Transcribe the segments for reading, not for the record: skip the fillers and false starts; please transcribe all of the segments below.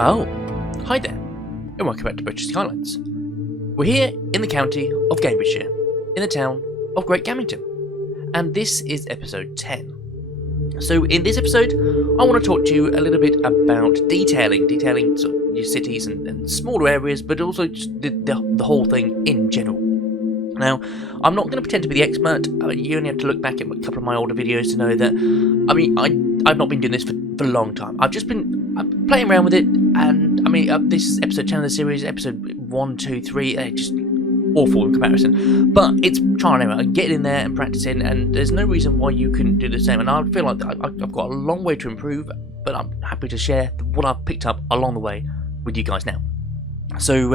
Oh, hi there, and welcome back to British Skylines. We're here in the county of Cambridgeshire, in the town of Great Gammington, and this is episode 10. So in this episode, I want to talk to you a little bit about detailing sort of your cities and smaller areas, but also just the whole thing in general. Now, I'm not going to pretend to be the expert. You only have to look back at a couple of my older videos to know that, I've not been doing this for a long time. I've just been playing around with it, and this is episode 10 of the series, episode 1, 2, 3, just awful in comparison. But it's trial and error, and getting in there and practicing, and there's no reason why you couldn't do the same. And I feel like I've got a long way to improve, but I'm happy to share what I've picked up along the way with you guys now. So,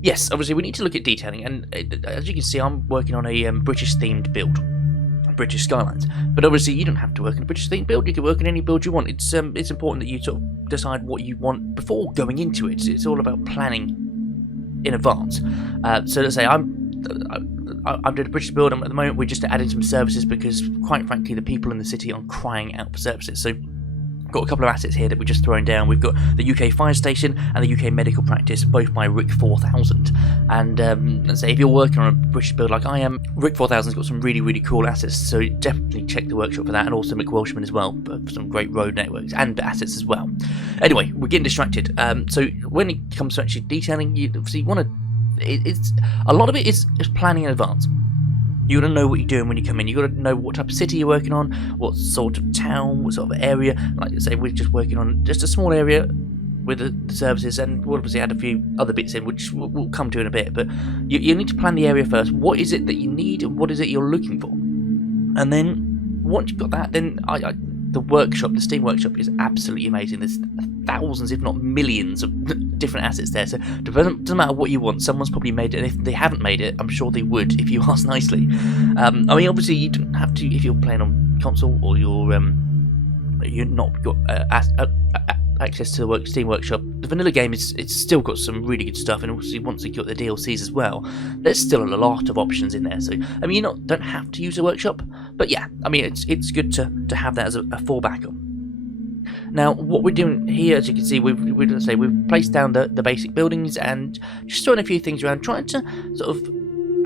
yes, obviously we need to look at detailing, and as you can see, I'm working on a British-themed build, British Skylines. But obviously you don't have to work in a British-themed build, you can work in any build you want. It's important that you sort of decide what you want before going into it. It's all about planning in advance. So let's say I'm doing a British build, and at the moment we're just adding some services because, quite frankly, the people in the city are crying out for services. So got a couple of assets here that we're just throwing down. We've got the UK Fire Station and the UK Medical Practice, both by Rick 4000. And let's say if you're working on a British build like I am, Rick 4000's got some really cool assets, so definitely check the workshop for that, and also McWelshman as well, for some great road networks and assets as well. Anyway, we're getting distracted. So when it comes to actually detailing, you obviously want to, it's a lot of it is planning in advance. You got to know what you're doing when you come in. You got to know what type of city you're working on, what sort of town, what sort of area. Like I say, we're just working on just a small area with the services, and we'll obviously add a few other bits in, which we'll come to in a bit. But you need to plan the area first. What is it that you need, and what is it you're looking for? And then once you've got that, then the workshop, the Steam workshop, is absolutely amazing. There's thousands, if not millions, of different assets there. So it doesn't matter what you want. Someone's probably made it, and if they haven't made it, I'm sure they would if you ask nicely. Obviously you don't have to if you're playing on console or you're not got access to the Steam workshop. The vanilla game it's still got some really good stuff, and obviously once you got the DLCs as well, there's still a lot of options in there. So you don't have to use a workshop, but yeah, it's good to have that as a fallback on. Now, what we're doing here, as you can see, we've placed down the basic buildings and just throwing a few things around, trying to sort of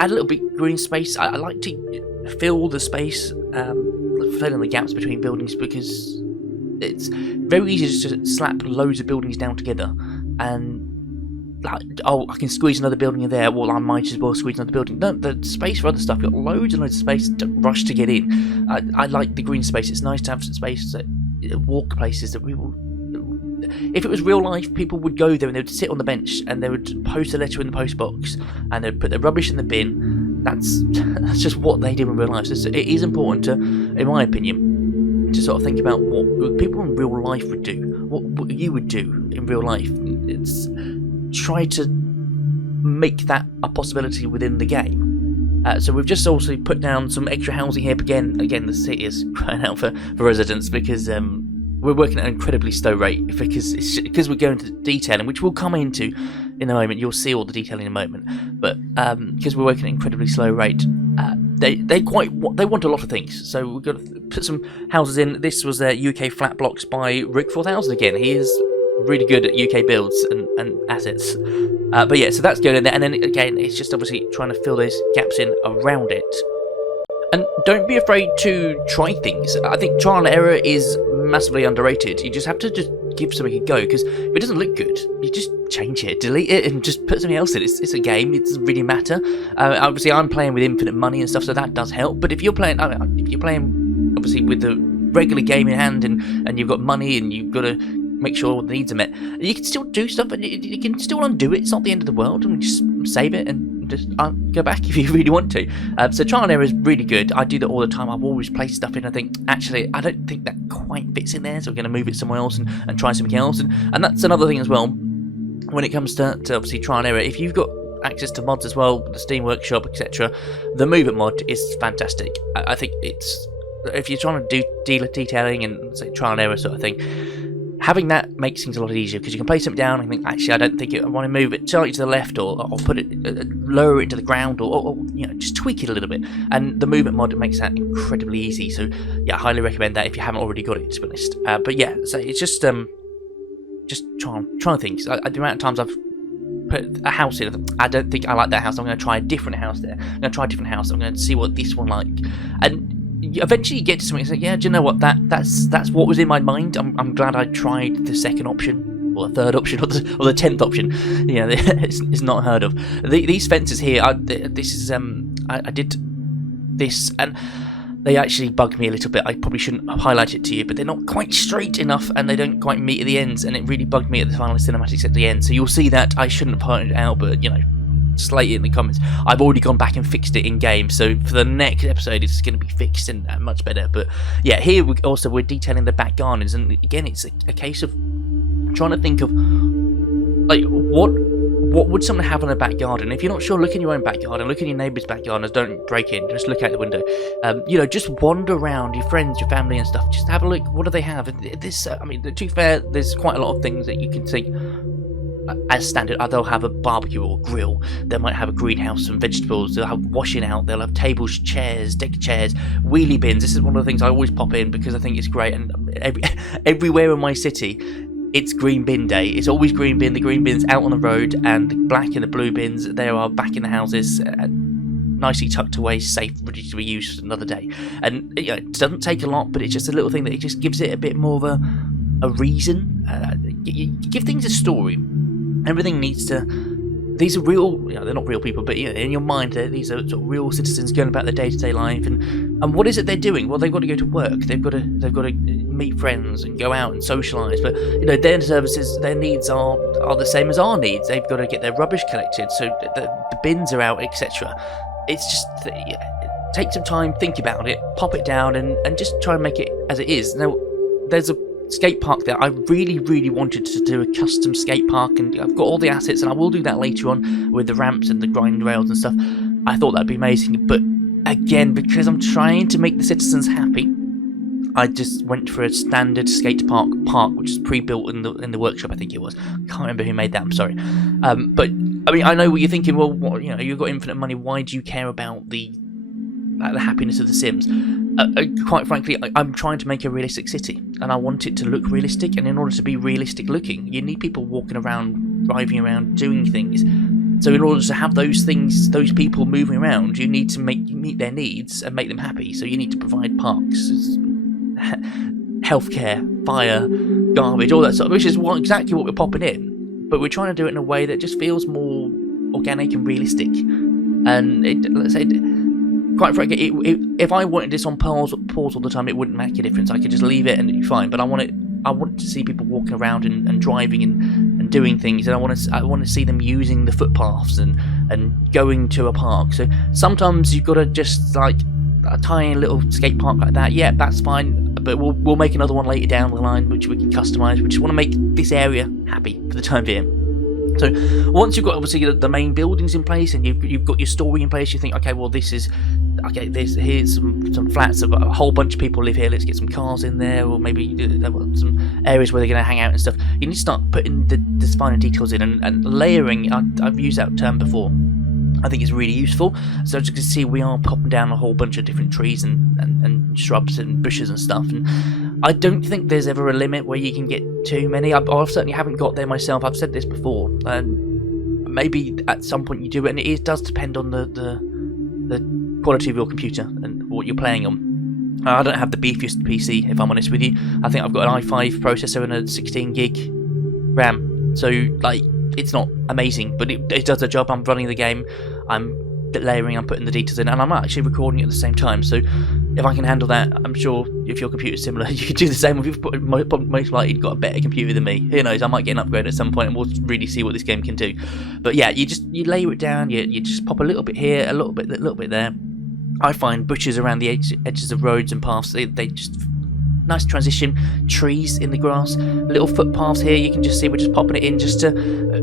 add a little bit of green space. I like to fill the space, fill in the gaps between buildings, because it's very easy just to slap loads of buildings down together and I can squeeze another building in there. Well, I might as well squeeze another building. No, the space for other stuff, you've got loads and loads of space. Don't rush to get in. I like the green space. It's nice to have some space that walk places that we will. If it was real life, people would go there and they would sit on the bench and they would post a letter in the post box and they'd put their rubbish in the bin. That's just what they do in real life. So it is important to, in my opinion, to sort of think about what people in real life would do, what you would do in real life. It's try to make that a possibility within the game. So we've just also put down some extra housing here. Again, the city is crying out for residents, because we're working at an incredibly slow rate, because we're going to detailing, which we'll come into in a moment. You'll see all the detailing in a moment. But because we're working at an incredibly slow rate, they want a lot of things. So we've got to put some houses in. This was UK flat blocks by Rick 4000 again. He is really good at UK builds and assets. But yeah, so that's going in there, and then again, it's just obviously trying to fill those gaps in around it. And don't be afraid to try things. I think trial and error is massively underrated. You just have to just give something a go, because if it doesn't look good, you just change it, delete it, and just put something else in. It's a game. It doesn't really matter. Obviously, I'm playing with infinite money and stuff, so that does help. But if you're playing, obviously with the regular game in hand, and you've got money and you've got to make sure all the needs are met, you can still do stuff, and you can still undo it. It's not the end of the world, and just save it and just go back if you really want to. So trial and error is really good. I do that all the time. I've always placed stuff in. I think, actually, I don't think that quite fits in there, so we're going to move it somewhere else and try something else. And that's another thing as well, when it comes to obviously trial and error. If you've got access to mods as well, the Steam Workshop, etc., the movement mod is fantastic. I think it's, if you're trying to do detailing and say trial and error sort of thing, having that makes things a lot easier, because you can place something down and think, actually, I don't think I want to move it slightly to the left, or put it lower it into the ground, or just tweak it a little bit. And the movement mod makes that incredibly easy. So yeah, I highly recommend that if you haven't already got it, to be honest. But yeah, so it's just just trying to think. The amount of times I've put a house in, I don't think I like that house. I'm going to try a different house there. I'm going to try a different house. I'm going to see what this one like, and eventually you get to something and say, yeah, do you know what? That's what was in my mind. I'm glad I tried the second option, or the third option, or the 10th option. Yeah, it's not heard of. These fences here, I did this, and they actually bug me a little bit. I probably shouldn't highlight it to you, but they're not quite straight enough, and they don't quite meet at the ends, and it really bugged me at the final cinematics at the end. So you'll see that. I shouldn't have pointed it out, but, you know, slate it in the comments. I've already gone back and fixed it in game, so for the next episode it's going to be fixed and much better. But yeah, here we're detailing the back gardens, and again it's a case of trying to think of, like, what would someone have in a back garden? If you're not sure, look in your own back garden, look in your neighbour's back garden. Don't break in, just look out the window. You know, just wander around, your friends, your family and stuff, just have a look. What do they have? This, I mean, to be fair, there's quite a lot of things that you can see as standard. They'll have a barbecue or grill, they might have a greenhouse, some vegetables, they'll have washing out, they'll have tables, chairs, deck chairs, wheelie bins. This is one of the things I always pop in because I think it's great, and everywhere in my city it's green bin day. It's always green bin. The green bin's out on the road, and the black and the blue bins, they are back in the houses, nicely tucked away, safe, ready to be used another day. And you know, it doesn't take a lot, but it's just a little thing that it just gives it a bit more of a reason. You give things a story. Everything needs to. These are real. You know, they're not real people, but you know, in your mind, these are sort of real citizens going about their day-to-day life. And what is it they're doing? Well, they've got to go to work. They've got to meet friends and go out and socialise. But you know, their services, their needs are the same as our needs. They've got to get their rubbish collected, so the bins are out, etc. It's just take some time, think about it, pop it down, and just try and make it as it is. Now, there's a skate park there. I really wanted to do a custom skate park, and I've got all the assets, and I will do that later on with the ramps and the grind rails and stuff. I thought that'd be amazing, but again, because I'm trying to make the citizens happy, I just went for a standard skate park which is pre-built in the workshop. I think it was. Can't remember who made that. I'm sorry. But I mean, I know what you're thinking. Well, you know, you've got infinite money. Why do you care about the happiness of the Sims? Quite frankly, I'm trying to make a realistic city, and I want it to look realistic. And in order to be realistic looking, you need people walking around, driving around, doing things. So in order to have those things, those people moving around, you need to meet their needs and make them happy. So you need to provide parks, healthcare, fire, garbage, all that stuff, which is exactly what we're popping in. But we're trying to do it in a way that just feels more organic and realistic. And let's say, quite frankly, if I wanted this on pause all the time, it wouldn't make a difference. I could just leave it and it'd be fine. But I want to see people walking around and driving and doing things, and I want to see them using the footpaths and going to a park. So sometimes you've got to just like a tiny little skate park like that. Yeah, that's fine. But we'll make another one later down the line, which we can customize. We just want to make this area happy for the time being. So once you've got obviously the main buildings in place and you've got your story in place, you think, okay, well here's some flats, a whole bunch of people live here, let's get some cars in there, or maybe some areas where they're going to hang out and stuff. You need to start putting the finer details in, and layering. I've used that term before. I think it's really useful. So as you can see, we are popping down a whole bunch of different trees and shrubs and bushes and stuff, and I don't think there's ever a limit where you can get too many. I certainly haven't got there myself. I've said this before, and maybe at some point you do it, and it does depend on the quality of your computer and what you're playing on. I don't have the beefiest PC, if I'm honest with you. I think I've got an i5 processor and a 16 gig RAM, so like it's not amazing, but it does the job. I'm running the game, I'm layering, I'm putting the details in, and I'm actually recording it at the same time. So if I can handle that, I'm sure if your computer's similar, you can do the same. If you've most likely got a better computer than me. Who knows? I might get an upgrade at some point, and we'll really see what this game can do. But yeah, you layer it down. You just pop a little bit here, a little bit there. I find bushes around the edges of roads and paths. They just nice transition, trees in the grass, little footpaths here. You can just see we're just popping it in just to,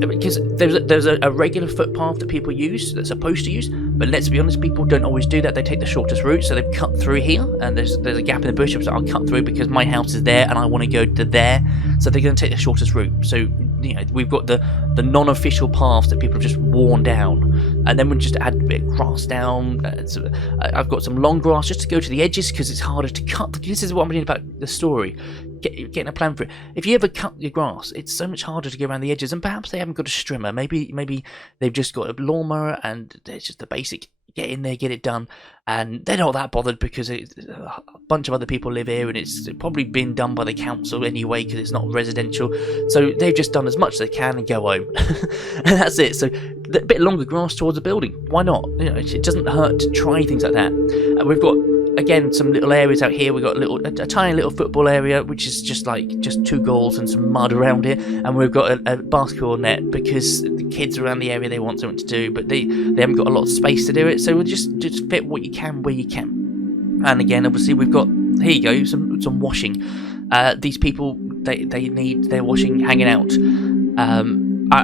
because there's a regular footpath that people use, that's supposed to use, but let's be honest, people don't always do that. They take the shortest route, so they've cut through here, and there's a gap in the bush, so I'll cut through because my house is there and I want to go to there, so they're going to take the shortest route. So you know, we've got the non-official paths that people have just worn down, and then we just add a bit of grass down. I've got some long grass just to go to the edges because it's harder to cut. This is what I'm meaning about the story. getting a plan for it. If you ever cut your grass, it's so much harder to get around the edges, and perhaps they haven't got a strimmer. Maybe they've just got a lawnmower, and it's just the basic get in there, get it done, and they're not that bothered because a bunch of other people live here, and it's probably been done by the council anyway because it's not residential. So they've just done as much as they can and go home, and that's it. So a bit longer grass towards the building, why not? It doesn't hurt to try things like that. We've got, again, some little areas out here. We've got a tiny little football area, which is just 2 goals and some mud around it, and we've got a basketball net because the kids around the area, they want something to do, but they haven't got a lot of space to do it, so we'll just fit what you can where you can. And again, obviously, we've got, here you go, some washing. These people, they need their washing hanging out.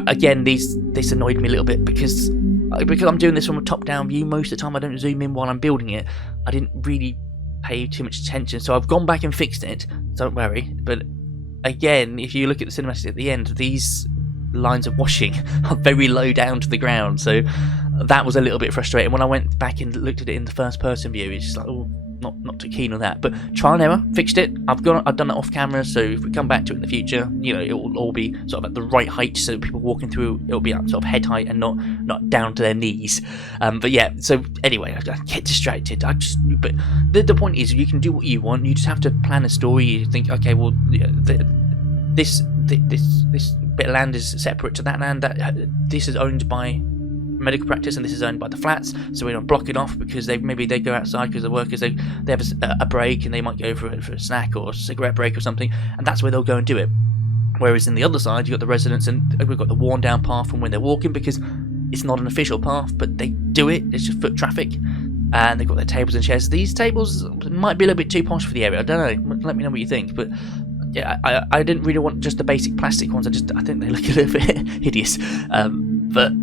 Again, this annoyed me a little bit because I'm doing this from a top-down view. Most of the time I don't zoom in while I'm building it. I didn't really pay too much attention, so I've gone back and fixed it, don't worry. But again, if you look at the cinematic at the end, these lines of washing are very low down to the ground, so that was a little bit frustrating. When I went back and looked at it in the first person view, it's just like, oh, not too keen on that. But trial and error, fixed it. I've done that off camera, so if we come back to it in the future, it will all be sort of at the right height, so people walking through, it'll be at sort of head height and not down to their knees. But yeah, so anyway, I get distracted. But the point is, you can do what you want. You just have to plan a story. You think, okay, well, this bit of land is separate to that land. This is owned by medical practice, and this is owned by the flats, so we don't block it off because maybe they go outside because the workers they have a break, and they might go for a snack or a cigarette break or something, and that's where they'll go and do it. Whereas in the other side, you've got the residents, and we've got the worn down path from when they're walking, because it's not an official path, but they do it. It's just foot traffic, and they've got their tables and chairs. These tables might be a little bit too posh for the area. I don't know. Let me know what you think. But yeah, I didn't really want just the basic plastic ones. I think they look a little bit hideous. But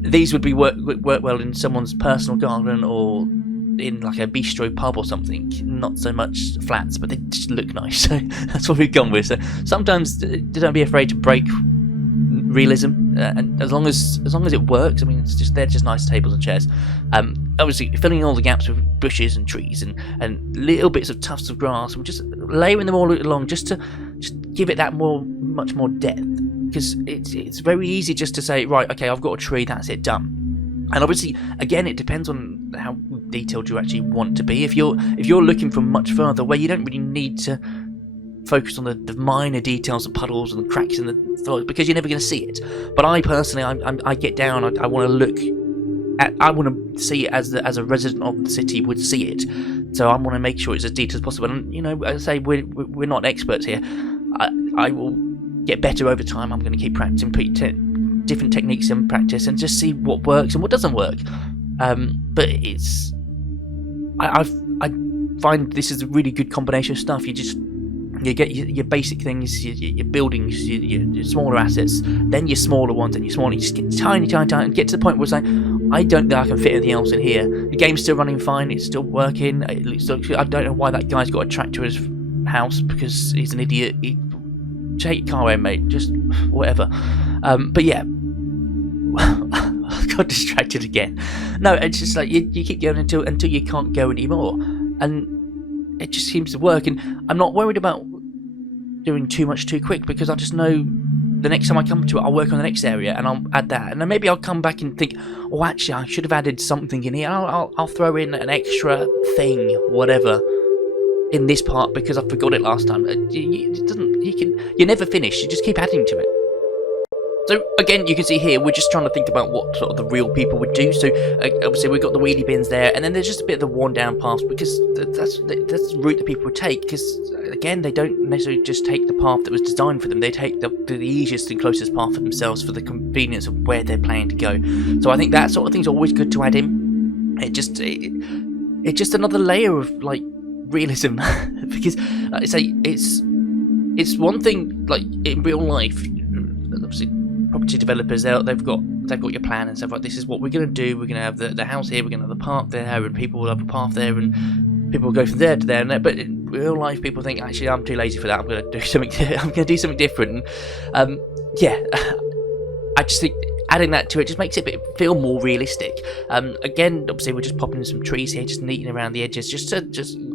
these would work well in someone's personal garden or in like a bistro pub or something. Not so much flats, but they just look nice. So that's what we've gone with. So sometimes don't be afraid to break realism, and as long as it works. I mean, they're just nice tables and chairs. Obviously, filling all the gaps with bushes and trees and little bits of tufts of grass, and just layering them all along just to give it that much more depth. Because it's very easy just to say, right, okay, I've got a tree, that's it, done. And obviously, again, it depends on how detailed you actually want to be. If you're looking from much further away, you don't really need to focus on the minor details of puddles and the cracks in the floor, because you're never going to see it. But I personally, I get down, I want to look at, I want to see it as a resident of the city would see it. So I want to make sure it's as detailed as possible. And as I say, we're not experts here. I will get better over time. I'm going to keep practicing, put different techniques in practice, and just see what works and what doesn't work. But I find this is a really good combination of stuff. You get your basic things, your buildings, your smaller assets, then your smaller ones, and your smaller. You just get tiny, and get to the point where it's like, I don't think I can fit anything else in here. The game's still running fine. It's still working. I don't know why that guy's got a tractor in his house, because he's an idiot. Take your car away, mate. Just whatever. But yeah, I got distracted again. No, it's just like you keep going until you can't go anymore, and it just seems to work. And I'm not worried about doing too much too quick, because I just know the next time I come to it, I'll work on the next area and I'll add that, and then maybe I'll come back and think, oh, actually, I should have added something in here. I'll throw in an extra thing, whatever, in this part because I forgot it last time. You're never finished. You just keep adding to it. So again, you can see here, we're just trying to think about what sort of the real people would do. So obviously we've got the wheelie bins there, and then there's just a bit of the worn down paths, because that's the route that people would take. Because again, they don't necessarily just take the path that was designed for them. They take the easiest and closest path for themselves for the convenience of where they're planning to go. So I think that sort of thing's always good to add in. It's just another layer of like realism, because I say it's one thing like in real life. Obviously, property developers, they've got your plan and stuff like, this is what we're going to do. We're going to have the house here, we're going to have the park there, and people will have a path there, and people will go from there to there. And but in real life, people think, actually, I'm too lazy for that. I'm going to do something. I'm going to do something different. Yeah, I just think adding that to it just makes it feel more realistic. Again, obviously we're just popping some trees here, just neatening around the edges, just to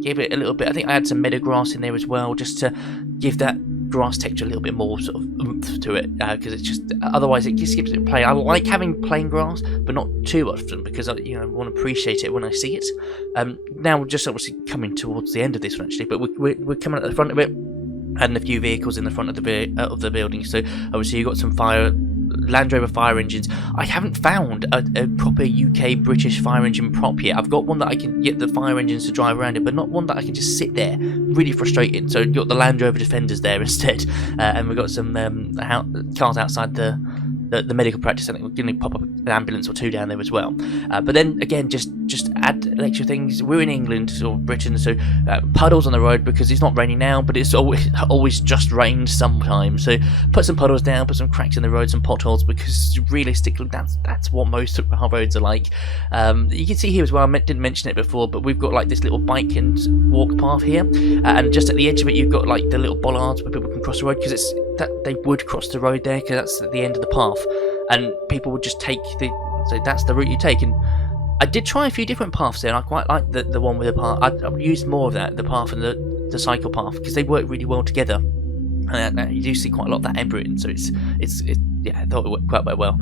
give it a little bit. I think I had some meadow grass in there as well, just to give that grass texture a little bit more sort of oomph to it, because it's just, otherwise it just gives it plain. I like having plain grass, but not too often, because I want to appreciate it when I see it. Now we're just obviously coming towards the end of this one actually, but we're coming at the front of it, adding a few vehicles in the front of the building. So obviously you've got some Land Rover fire engines. I haven't found a proper UK British fire engine prop yet. I've got one that I can get the fire engines to drive around it, but not one that I can just sit there. Really frustrating. So you've got the Land Rover Defenders there instead, and we've got some cars outside the medical practice. I think we're going to pop up an ambulance or two down there as well. But then again, just add extra things. We're in England or Britain, so puddles on the road, because it's not raining now, but it's always just rained sometimes. So put some puddles down, put some cracks in the road, some potholes, because realistically that's what most of our roads are like. You can see here as well, I didn't mention it before, but we've got like this little bike and walk path here, and just at the edge of it you've got like the little bollards where people can cross the road, because they would cross the road there, because that's at the end of the path, and people would just take so that's the route you take. And I did try a few different paths there, and I quite like the one with the path. I would use more of that, the path and the cycle path, because they work really well together. And you do see quite a lot of that embryo, so yeah, I thought it worked quite well.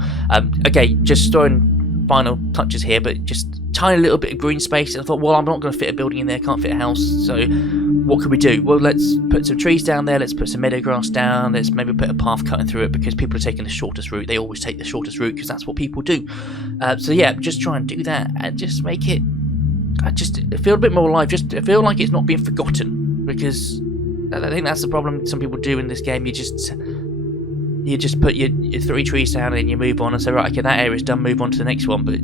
Okay, just throwing final touches here, but just tiny little bit of green space. And I thought, well, I'm not going to fit a building in there, can't fit a house, so what can we do? Well, let's put some trees down there, let's put some meadow grass down, let's maybe put a path cutting through it, because people are taking the shortest route. They always take the shortest route because that's what people do. So yeah, just try and do that and just make it feel a bit more alive, just feel like it's not being forgotten, because I think that's the problem some people do in this game. You just put your 3 trees down and you move on and say, right, okay, that area's done, move on to the next one. But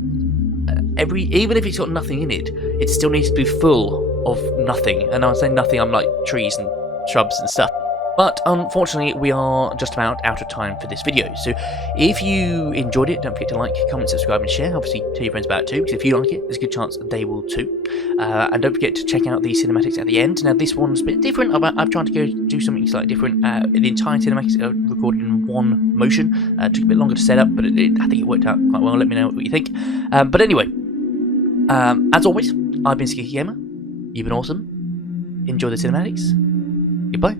even if it's got nothing in it, it still needs to be full of nothing. And when I say nothing, I'm like trees and shrubs and stuff. But unfortunately, we are just about out of time for this video. So if you enjoyed it, don't forget to like, comment, subscribe, and share. Obviously, tell your friends about it too, because if you like it, there's a good chance they will too. And don't forget to check out the cinematics at the end. Now, this one's a bit different. I've tried to do something slightly different. The entire cinematics are recorded in one motion. It took a bit longer to set up, but I think it worked out quite well. Let me know what you think. But anyway, as always, I've been Skicky Gamer. You've been awesome. Enjoy the cinematics. Goodbye.